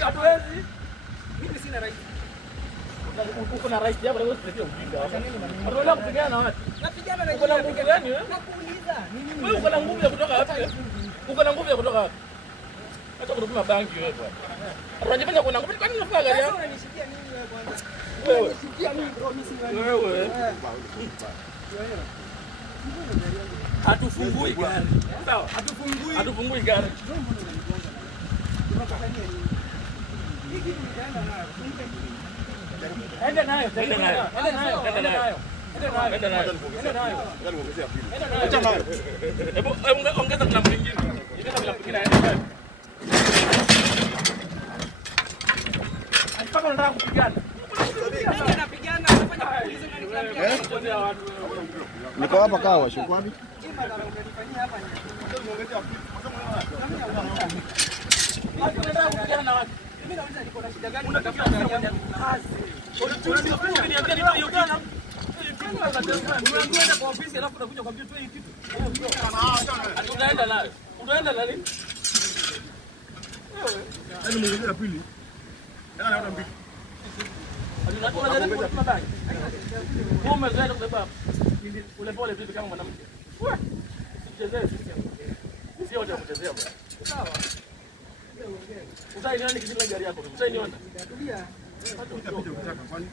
Hatuwezi. Mimi sina right. Uko na right hapo wewe usiletee ujinga. Unataka kupigana na watu. Napigana na uko na nguvu gani wewe? Nakuuliza. Wewe uko na nguvu ya kutoka wapi? Uko na nguvu ya kutoka wapi? Hata kutuma banki wewe bwana. Unajifanya kuna nguvu kwani unafanya gari yako? Unanishikia nini wewe kwanza? Wewe unanishikia mimi bro, mimi si wewe. Hatufungui gari. Sawa, hatufungui gari. Enda nayo. Hebu ongeza na mwingine. Mpaka unataka kupigana. Napigana, unafanya kuuliza unaniambia watu. Niko hapa kawa, shukrani. Unataka kupigana na watu. Mimi nauliza niko na shida gani? Unatafuta kazi. Unaniambia ndio hiyo kana. Unaenda kwa ofisi alafu unakuja kwambia tu hii kitu. Unaenda nayo. Unaenda na nini? Nani mwingine ya pili? Yana hata mbili. Unajaribu kutuma bangi. Wewe umezoea kubeba ule pole vipi kama mwanamke. Wewe chezea sisi. Sio wote kuchezea bwana. Sawa. Usai nione kitu gari yako. Usai nione. Tulia. Hata utakuja kutaka kwani.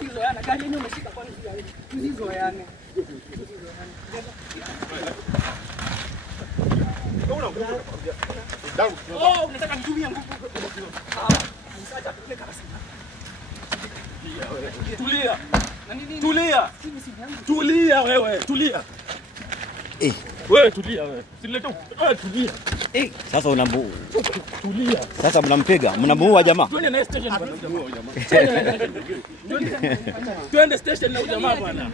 Hizo yana gari yenyewe umeshika kwani hizo yana. Oh, unataka kutumia nguvu. Msacha tupeleka kasi. Tulia. Tulia. Tulia wewe, tulia. Wewe tulia wewe. Silete tulia. Sasa unambu. Tulia. Sasa mnampiga, mnamuua jamaa. Twende na station bwana jamaa. Twende station na jamaa bwana.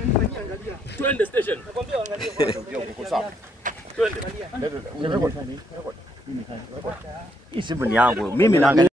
Twende station. Nakwambia angalia. Uko sawa. Twende. Hii simu ni yangu. Mimi naangalia